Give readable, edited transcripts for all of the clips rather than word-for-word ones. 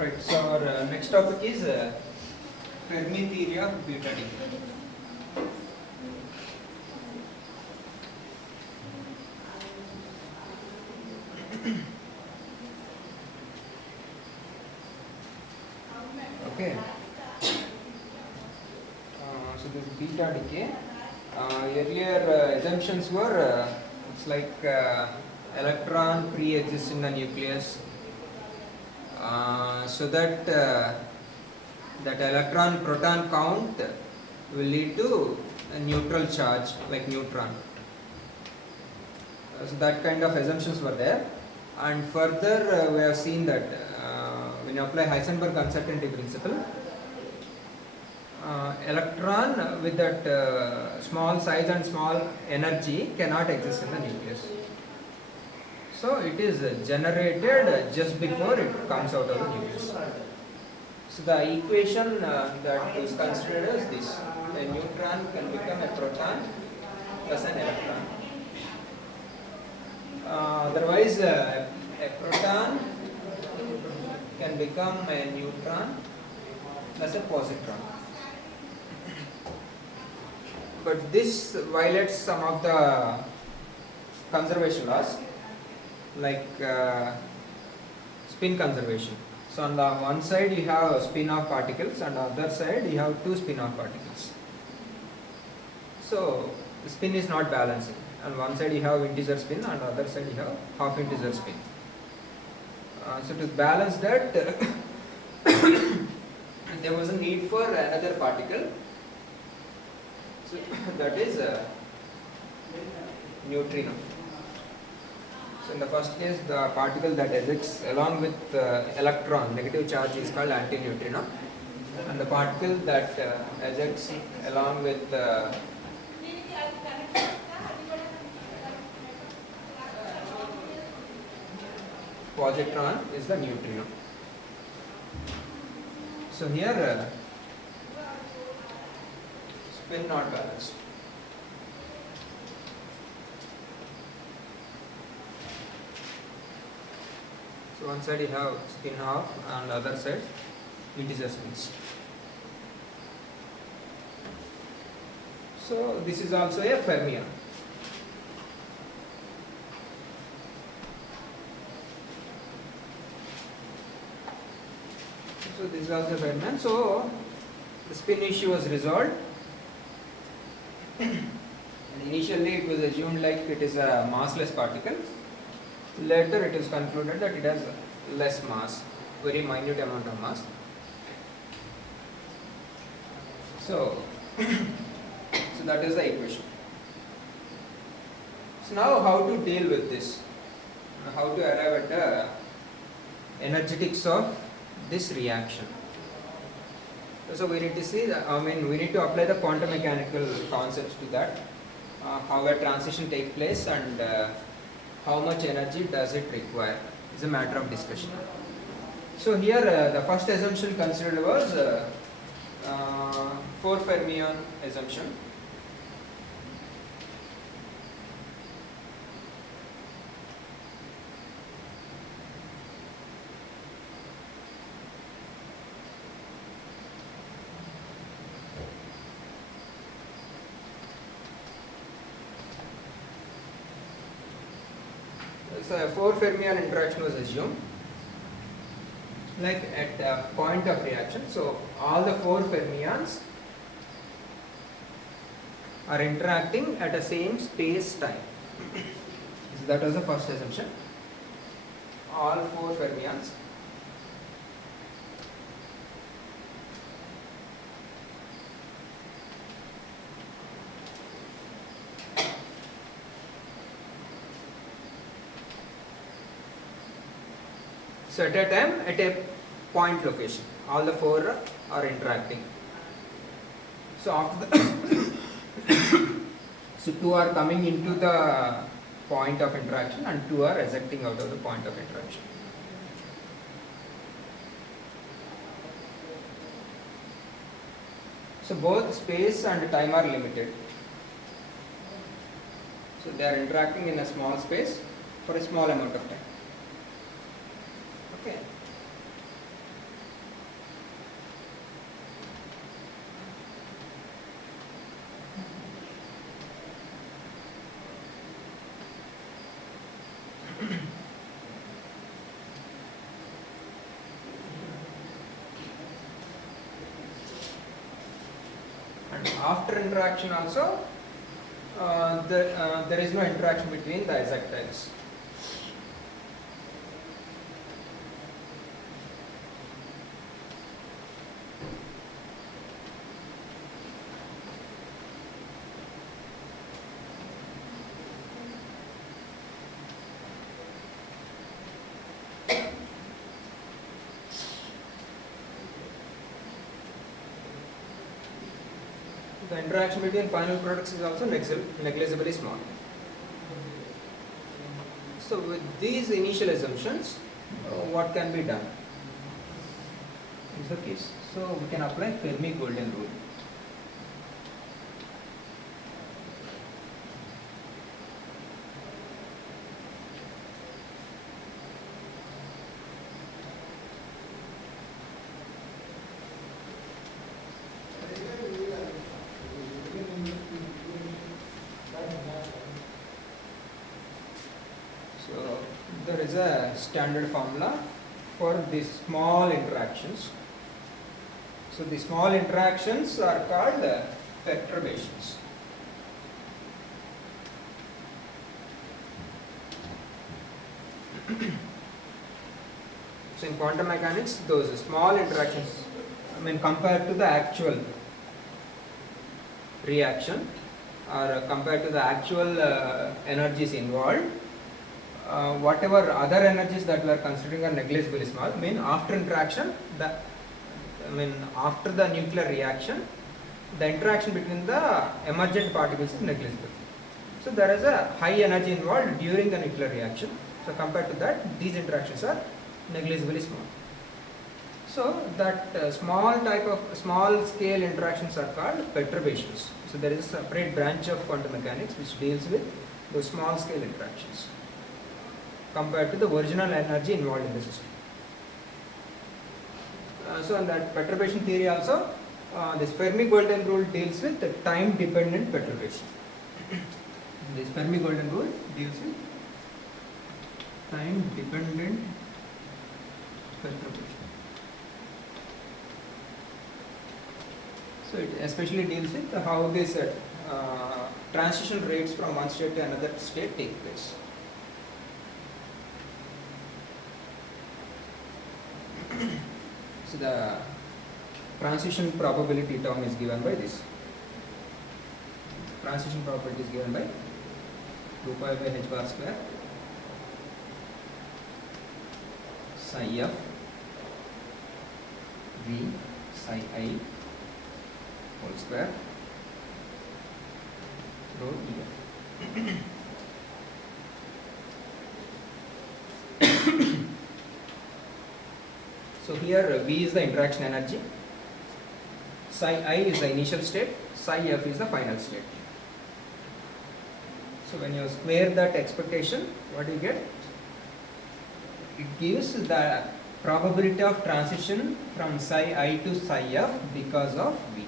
Right. So our next topic is Fermi theory of beta decay. Okay. So this beta decay. Earlier assumptions were it's like electron pre-exists in the nucleus, so that that electron proton count will lead to a neutral charge like neutron. So that kind of assumptions were there, and further we have seen that when you apply Heisenberg uncertainty principle, electron with that small size and small energy cannot exist in the nucleus. So it is generated just before it comes out of the nucleus. So the equation that is considered as this: a neutron can become a proton plus an electron. Otherwise, a proton can become a neutron plus a positron. But this violates some of the conservation laws, like spin conservation. So on the one side you have spin-off particles, and on the other side you have two spin-off particles. So the spin is not balancing. On one side you have integer spin, on the other side you have half integer spin. So to balance that, there was a need for another particle. So that is a neutrino. So in the first case, the particle that ejects along with electron, negative charge, is called antineutrino, and the particle that ejects along with positron is the neutrino. So here spin not balanced. So one side you have spin half, and the other side integer spins. So this is also a fermion. So this is also a fermion. So the spin issue was resolved. And initially it was assumed like it is a massless particle. Later it is concluded that it has less mass, very minute amount of mass. So, so that is the equation. So now how to deal with this? How to arrive at the energetics of this reaction? So we need to see that, we need to apply the quantum mechanical concepts to that. How a transition takes place, and how much energy does it require is a matter of discussion. So here the first assumption considered was 4 fermion assumption. So a 4 fermion interaction was assumed, like at a point of reaction. So all the 4 fermions are interacting at the same space-time. So that was the first assumption. All 4 fermions so at a time, at a point location, all the 4 are interacting. So after the so 2 are coming into the point of interaction, and 2 are ejecting out of the point of interaction. So both space and time are limited. So they are interacting in a small space for a small amount of time. Okay. and after interaction also there is no interaction between the exactiles. The interaction between final products is also negligibly small. So with these initial assumptions, what can be done? Is the case. So we can apply Fermi golden rule. So there is a standard formula for these small interactions. So the small interactions are called perturbations. So in quantum mechanics, those small interactions, compared to the actual reaction or compared to the actual energies involved, whatever other energies that we are considering are negligibly small. After interaction, after the nuclear reaction, the interaction between the emergent particles is negligible. So there is a high energy involved during the nuclear reaction. So compared to that, these interactions are negligibly small. So that small scale interactions are called perturbations. So there is a separate branch of quantum mechanics which deals with those small scale interactions compared to the original energy involved in the system. So in that perturbation theory also, this Fermi golden rule deals with the time dependent perturbation. This Fermi golden rule deals with time dependent perturbation. So it especially deals with how this transition rates from one state to another state take place. So the transition probability term is given by this. Transition probability is given by 2 pi by h bar square psi f v psi I whole square rho e f. So here V is the interaction energy, psi I is the initial state, psi f is the final state. So when you square that expectation, what do you get? It gives the probability of transition from psi I to psi f because of V.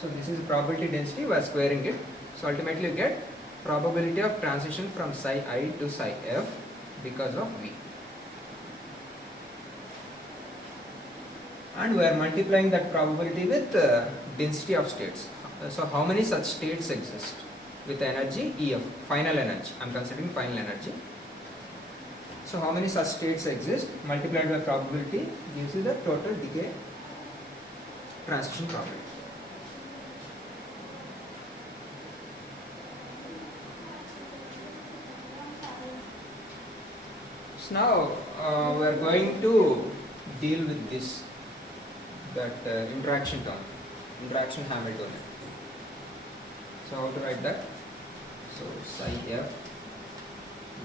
So this is probability density, we are squaring it. So ultimately you get probability of transition from psi I to psi f because of V. And we are multiplying that probability with density of states. So how many such states exist with energy EF, final energy, I am considering final energy. So how many such states exist multiplied by probability gives you the total decay transition probability. So now we are going to deal with this, that interaction term, interaction Hamiltonian. So how to write that? So psi f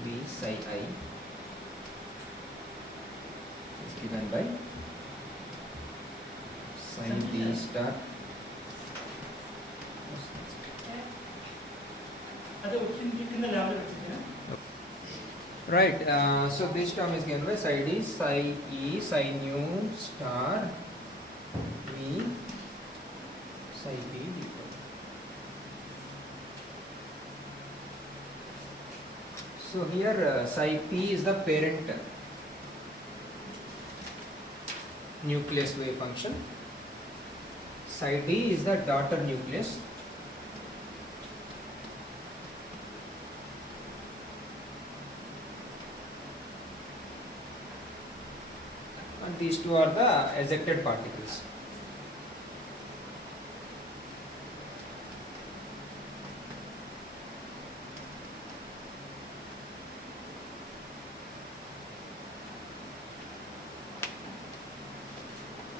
v psi I is given by psi d star. Right, so this term is given by psi d, psi e, psi nu star v psi b d. So here psi p is the parent term. nucleus wave function. Psi d is the daughter nucleus. And these two are the ejected particles.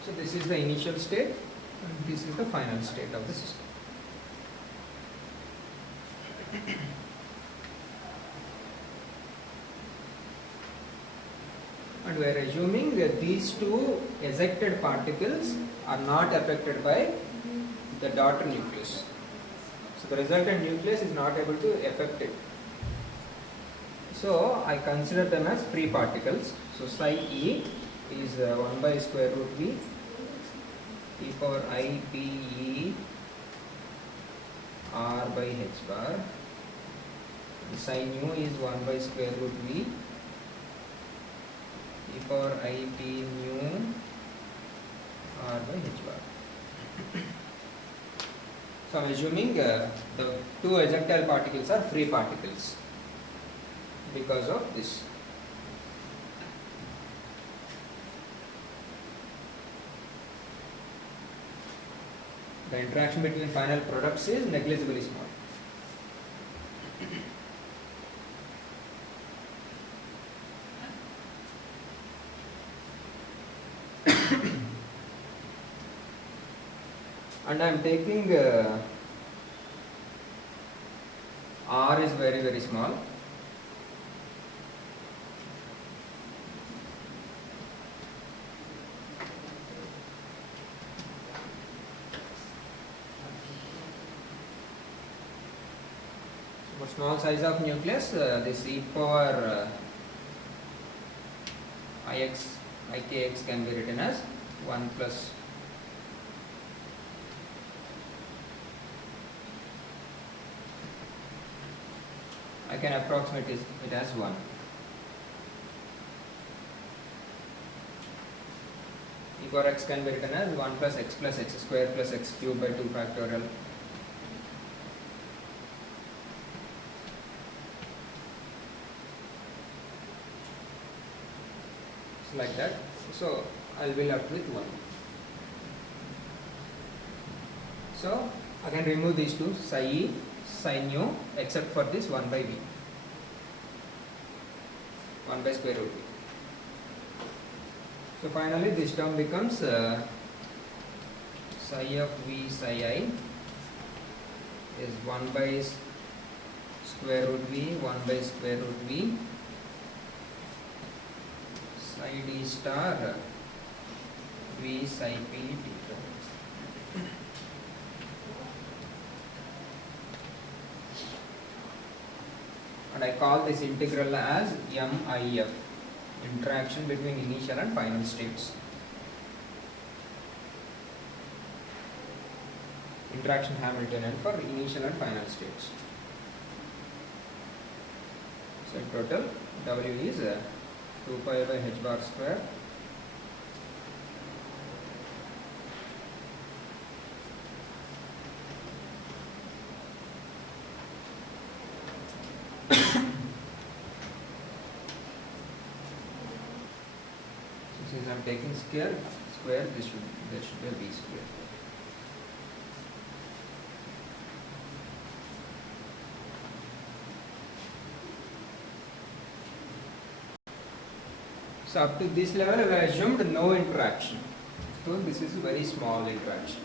So this is the initial state and this is the final state of the system. And we are assuming that these two ejected particles are not affected by the daughter nucleus. So the resultant nucleus is not able to affect it. So I consider them as free particles. So psi e is 1 by square root v e power I p e r by h bar. Psi nu is 1 by square root v e power I p nu r by h bar. So I am assuming the two ejectile particles are free particles because of this. The interaction between final products is negligibly small. And I am taking R is very, very small. For small size of nucleus, this e power ikx can be written as 1 plus I can approximate it as 1. E power x can be written as 1 plus x square plus x cube by 2 factorial. It's like that. So I will be left with 1. So I can remove these two, psi e, psi nu, except for this 1 by v, 1 by square root v. So finally this term becomes psi of v psi I is 1 by square root v, 1 by square root v, psi d star v psi p theta. And I call this integral as MIF, interaction between initial and final states. Interaction Hamiltonian for initial and final states. So in total, W is 2 pi by h bar square since I am taking square, there should be a v square. So up to this level I assumed no interaction. So this is a very small interaction.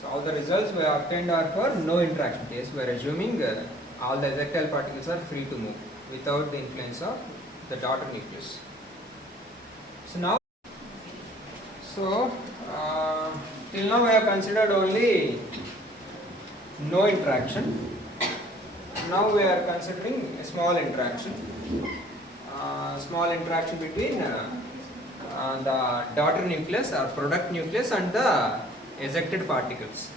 So all the results we have obtained are for no interaction case. We are assuming all the ejectile particles are free to move without the influence of the daughter nucleus. So now, till now we have considered only no interaction. Now we are considering a small interaction. Small interaction between the daughter nucleus or product nucleus and the ejected particles.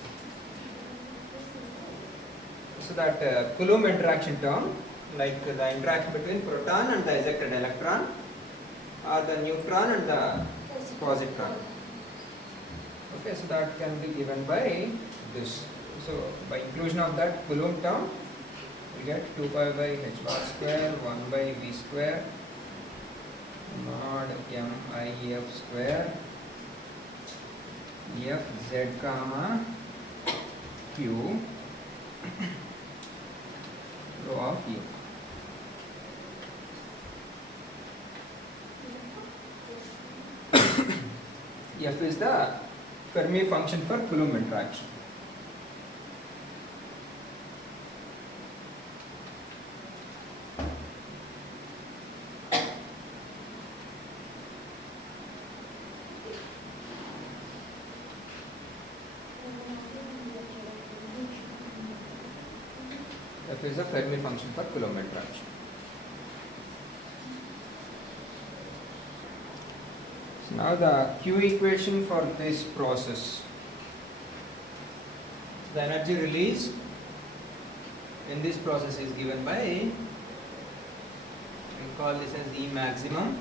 So that Coulomb interaction term, like the interaction between proton and the ejected electron, are the neutron and the positron. Okay, so that can be given by this. So by inclusion of that Coulomb term, we get 2 pi by h bar square 1 by v square mod m I f square f z comma q rho of u. F is the Fermi function for Coulomb interaction. F is the Fermi function for Coulomb interaction. So now the Q equation for this process. The energy release in this process is given by, we call this as E maximum,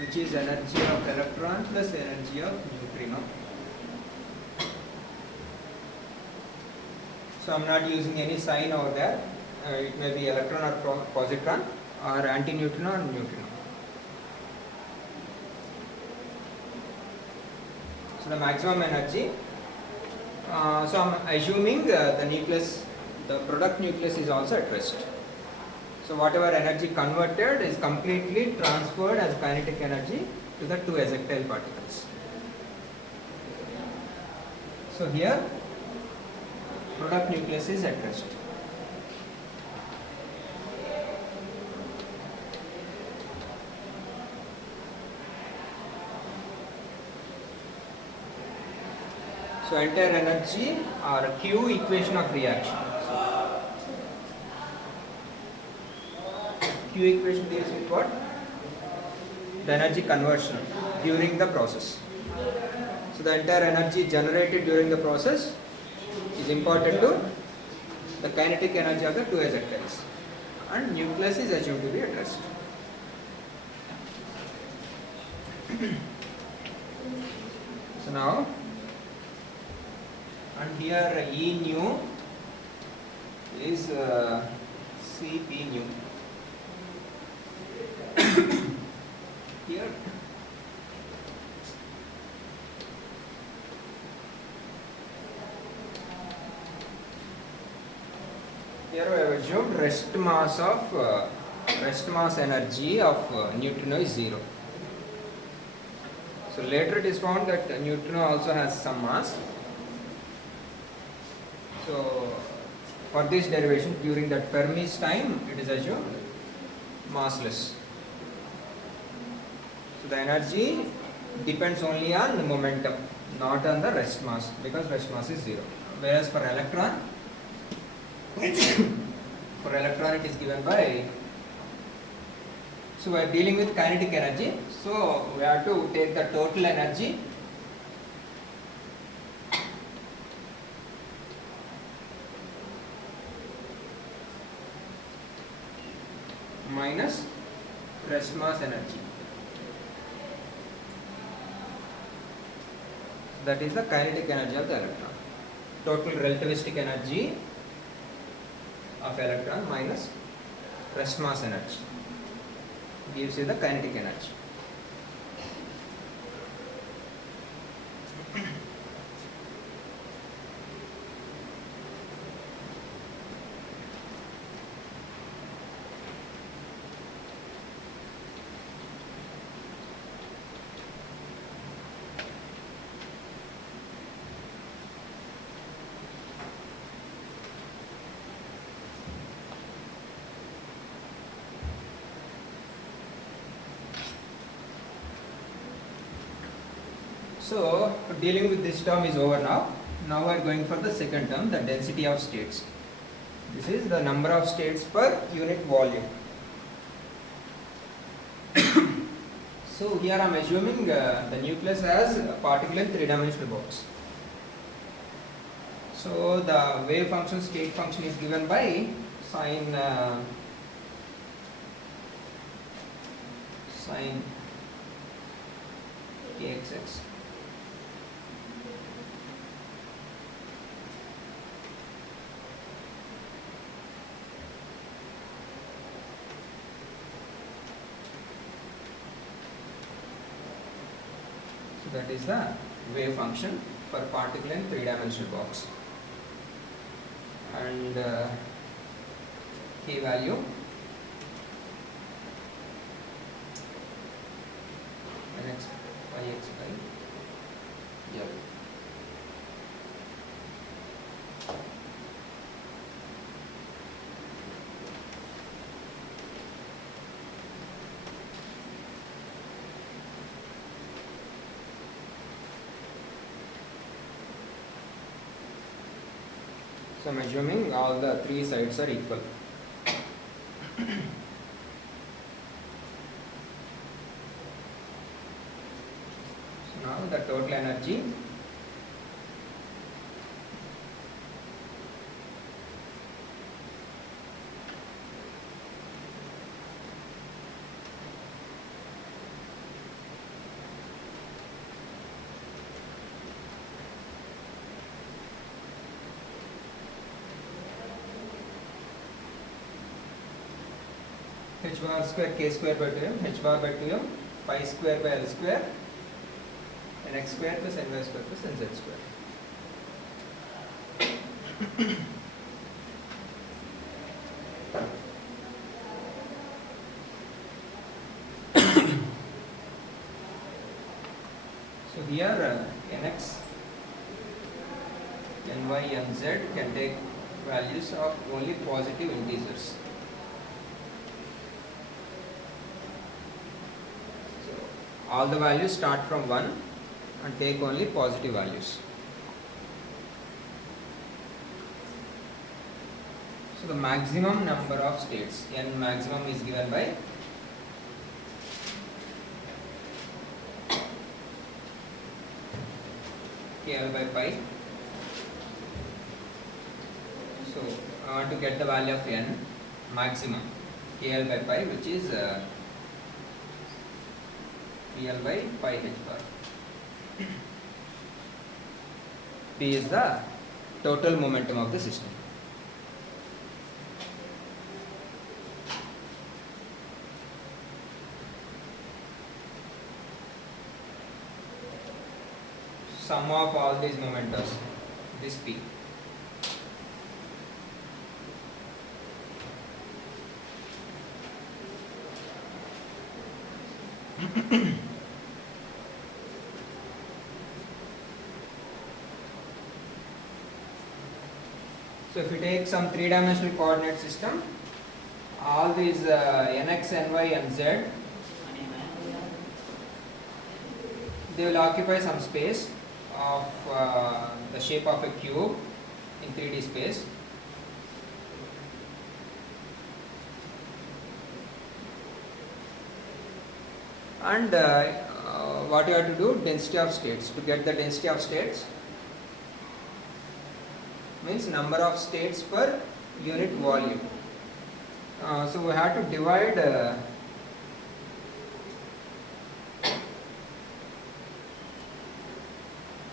which is energy of electron plus energy of neutrino. So I am not using any sign over there. It may be electron or positron or antineutrino or neutrino. So the maximum energy. So I am assuming the nucleus, the product nucleus is also at rest. So whatever energy converted is completely transferred as kinetic energy to the two ejectile particles. So here product nucleus is at rest. So entire energy or Q equation of reaction. Q equation deals with what? The energy conversion during the process. So the entire energy generated during the process is important to the kinetic energy of the two ejectiles, and nucleus is assumed to be at rest. So now, and here E nu is Cp nu. Here we have assumed rest mass energy of neutrino is 0. So later it is found that neutrino also has some mass. So for this derivation during that Fermi's time, it is assumed massless. So the energy depends only on the momentum, not on the rest mass, because rest mass is 0. Whereas for electron it is given by, so we are dealing with kinetic energy, so we have to take the total energy minus rest mass energy. That is the kinetic energy of the electron. Total relativistic energy of electron minus rest mass energy gives you the kinetic energy. So dealing with this term is over now. Now we are going for the second term, the density of states. This is the number of states per unit volume. So here I am assuming the nucleus has a particle in three-dimensional box. So the wave function, state function is given by sine kxx. So that is the wave function for particle in three-dimensional box. And k value nx by x by L. So I'm assuming all the three sides are equal. So now the total energy h bar square k square by 2m, h bar by 2m, pi square by L square, and x square plus ny square plus nz square. So here nx, ny, nz can take values of only positive integers. All the values start from 1 and take only positive values. So the maximum number of states, n maximum, is given by kl by pi. So I want to get the value of n maximum, kl by pi, which is PL by pi h bar. P is the total momentum of the system. Sum of all these momentas, this P. So if you take some three-dimensional coordinate system, all these nx, ny and z, they will occupy some space of the shape of a cube in 3D space. And what you have to do, density of states. To get the density of states means number of states per unit volume. So we have to divide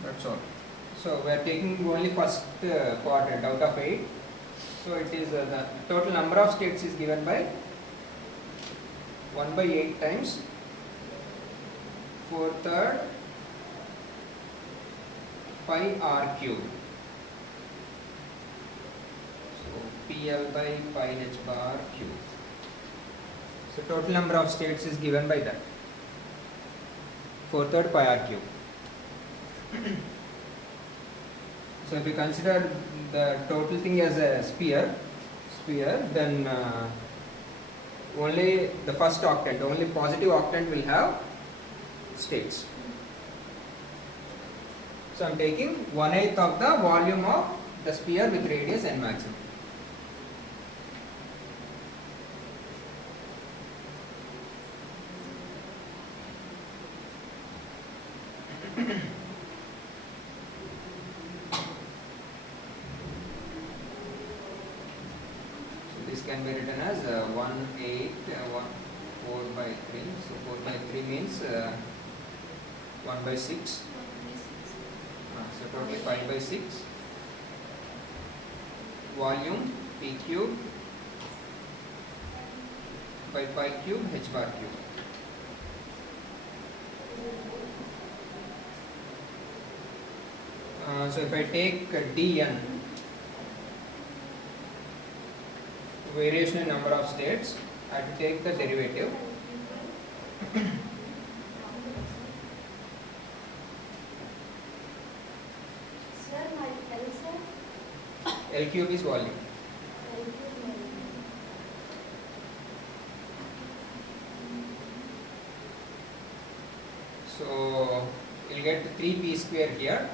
that's all. So we are taking only first quadrant out of 8. So it is the total number of states is given by 1 by 8 times 4/3 pi r cube. So PL by pi h bar cube. So total number of states is given by that 4/3 pi r cube. So if you consider the total thing as a sphere, then only the first octant, only positive octant will have states. So I am taking 1/8 of the volume of the sphere with radius n maximum. So this can be written as 1/8 4/3. So 4/3 means 1 by 6. So totally 5 by 6. Volume P cube by pi cube h bar cube. So if I take dn, variation in number of states, I have to take the derivative. L cube is volume. So you'll get 3p square here.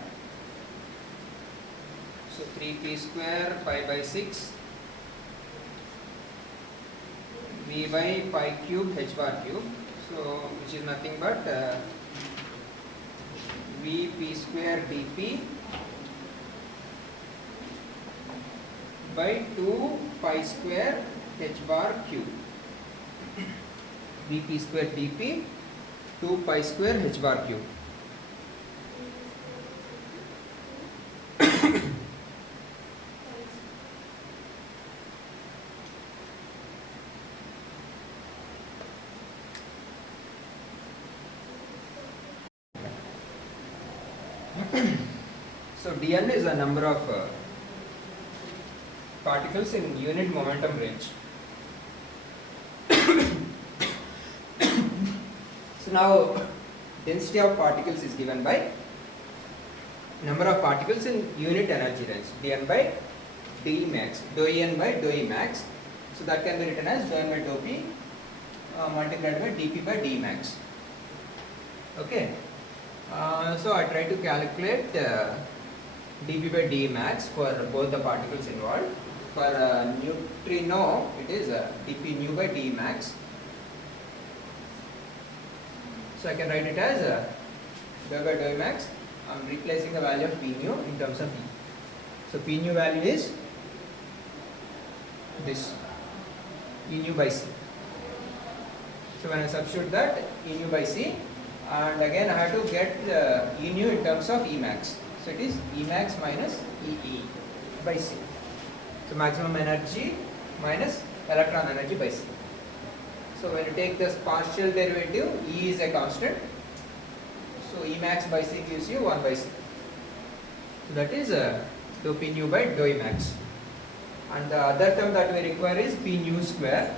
So 3p square pi by 6 v by pi cube h bar cube. So which is nothing but vp square dp by 2 pi square h bar cube. Vp square dp 2 pi square h bar cube. So dn is a number of particles in unit momentum range. So now density of particles is given by number of particles in unit energy range, dn by d max, dou en by dou e max. So that can be written as dou n by dou p multiplied by dp by d max. Okay. So I try to calculate dp by d max for both the particles involved. For neutrino, it is dp nu by d max. So I can write it as dou by dou max. I am replacing the value of p nu in terms of e. So p nu value is this, e nu by c. So when I substitute that, e nu by c, and again I have to get e nu in terms of E max. So it is E max minus EE by C. So maximum energy minus electron energy by C. So when you take this partial derivative, E is a constant. So E max by C gives you 1 by C. So that is dou P nu by dou E max. And the other term that we require is P nu square.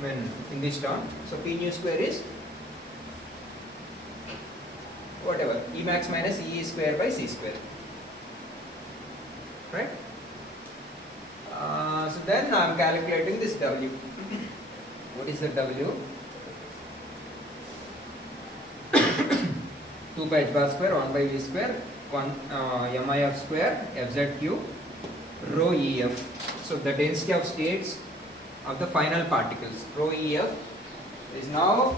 When in this term, so P nu square is whatever, E max minus E square by C square, right? So then I am calculating this W. What is the W? 2 by h bar square 1 by v square 1 mi f square fz cube rho ef. So the density of states of the final particles, rho ef, is now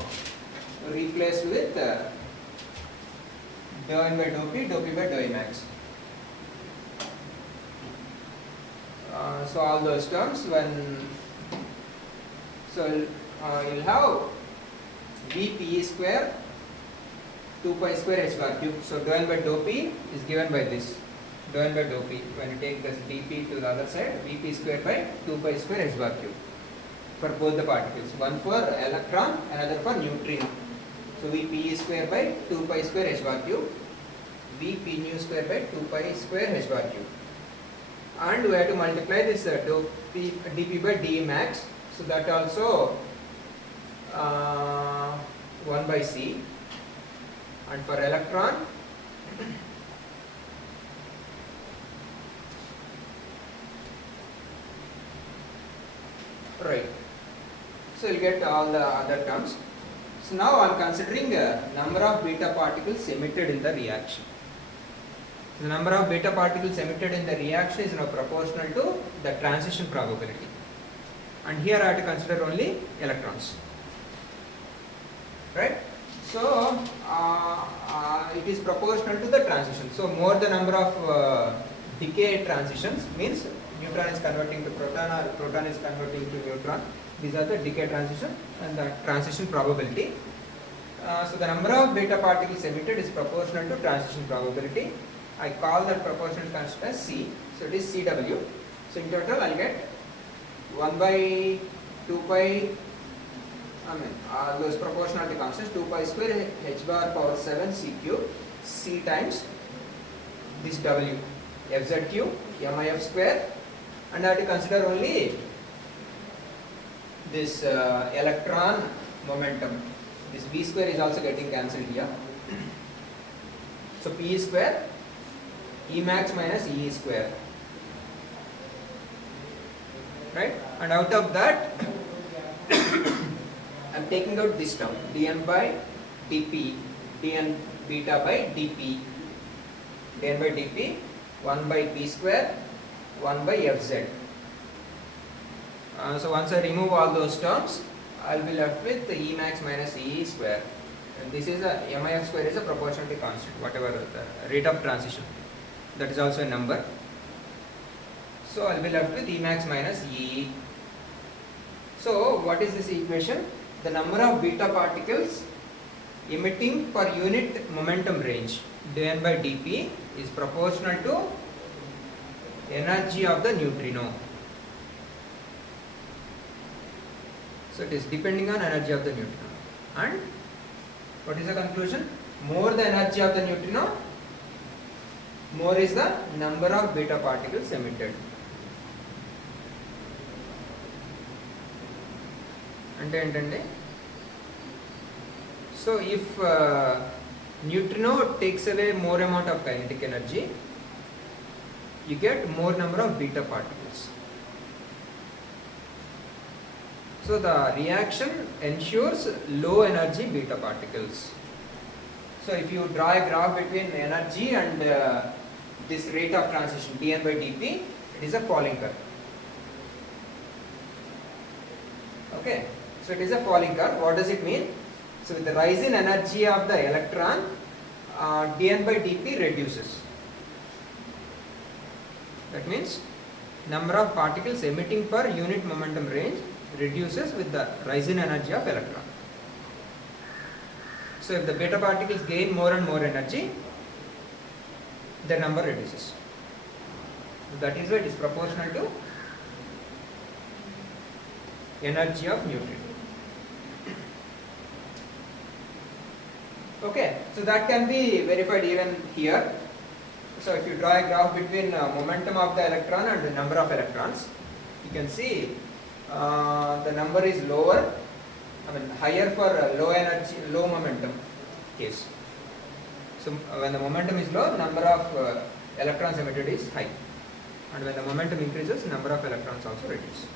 replaced with dou n by dou p by dou E max. So all those terms, when you'll have Vp square 2 pi square h bar cube. So dou n by dou p is given by this, dou n by dou p. When you take this dp to the other side, Vp square by 2 pi square h bar cube for both the particles, one for electron, another for neutrino. So Vp square by 2 pi square h bar cube, Vp nu square by 2 pi square h bar cube. And we have to multiply this dou p dp by d max. So that also 1 by c. And for electron, right. So you'll get all the other terms. So now I am considering number of beta particles emitted in the reaction. The number of beta particles emitted in the reaction is now proportional to the transition probability. And here I have to consider only electrons. Right? So it is proportional to the transition. So more the number of decay transitions means neutron is converting to proton or proton is converting to neutron. These are the decay transition and the transition probability. So the number of beta particles emitted is proportional to transition probability. I call that proportional constant as C. So it is CW. So in total I'll get 1 by 2 pi, those proportionality constants, 2 pi square h bar power 7 C cube, C times this W, Fz cube, MIF square, and I have to consider only this electron momentum. This V square is also getting cancelled here. So P square, E max minus E square. Right? And out of that, I am taking out this term, dn by dp, dn beta by dp, dn by dp, 1 by p square, 1 by fz. So once I remove all those terms, I will be left with E max minus E square. And this is a MIF square is a proportionality constant, whatever the rate of transition. That is also a number. So I will be left with E max minus E. So what is this equation? The number of beta particles emitting per unit momentum range, dn by dp, is proportional to energy of the neutrino. So it is depending on energy of the neutrino. And what is the conclusion? More the energy of the neutrino, more is the number of beta particles emitted. Ante so if neutrino takes away more amount of kinetic energy, you get more number of beta particles. So the reaction ensures low energy beta particles. So if you draw a graph between energy and this rate of transition dn by dp, it is a falling curve. Okay, so it is a falling curve. What does it mean? So with the rise in energy of the electron, dn by dp reduces. That means number of particles emitting per unit momentum range reduces with the rise in energy of electron. So if the beta particles gain more and more energy, their number reduces. That is why it is proportional to energy of neutrino. Okay, so that can be verified even here. So if you draw a graph between momentum of the electron and the number of electrons, you can see the number is lower, higher for low energy, low momentum case. So when the momentum is low, number of electrons emitted is high, and when the momentum increases, number of electrons also reduce.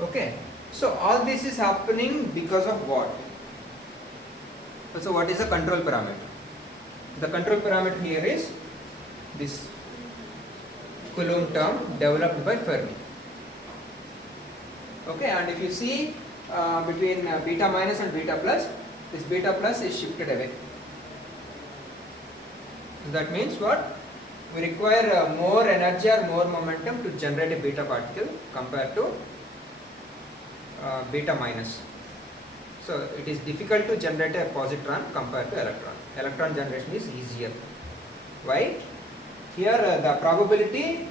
Okay, so all this is happening because of what? So what is the control parameter? The control parameter here is this Coulomb term developed by Fermi. Okay, and if you see between beta minus and beta plus, this beta plus is shifted away. So that means what? We require more energy or more momentum to generate a beta particle compared to beta minus. So it is difficult to generate a positron compared to electron. Electron generation is easier. Why? Here the probability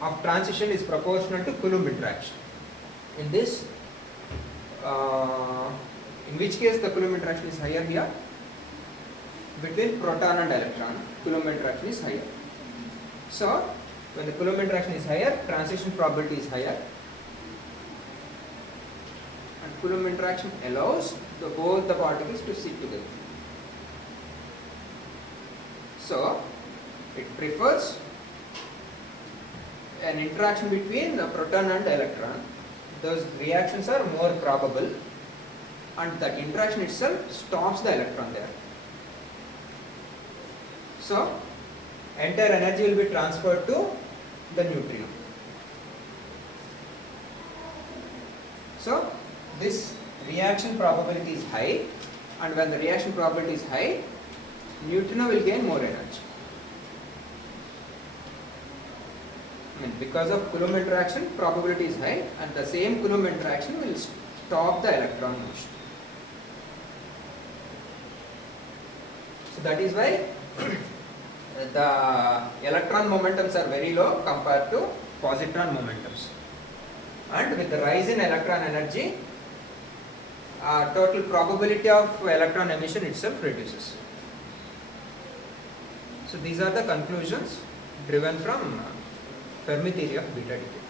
of transition is proportional to Coulomb interaction. In this, in which case the Coulomb interaction is higher here? Between proton and electron, Coulomb interaction is higher. So when the Coulomb interaction is higher, transition probability is higher. And Coulomb interaction allows both the particles to sit together. So it prefers an interaction between the proton and electron. Those reactions are more probable, and that interaction itself stops the electron there. So entire energy will be transferred to the neutrino. So this reaction probability is high, and when the reaction probability is high, neutrino will gain more energy. Because of Coulomb interaction, probability is high, and the same Coulomb interaction will stop the electron motion. that is why the electron momentums are very low compared to positron momentums. And with the rise in electron energy, total probability of electron emission itself reduces. So these are the conclusions driven from Fermi theory of beta decay.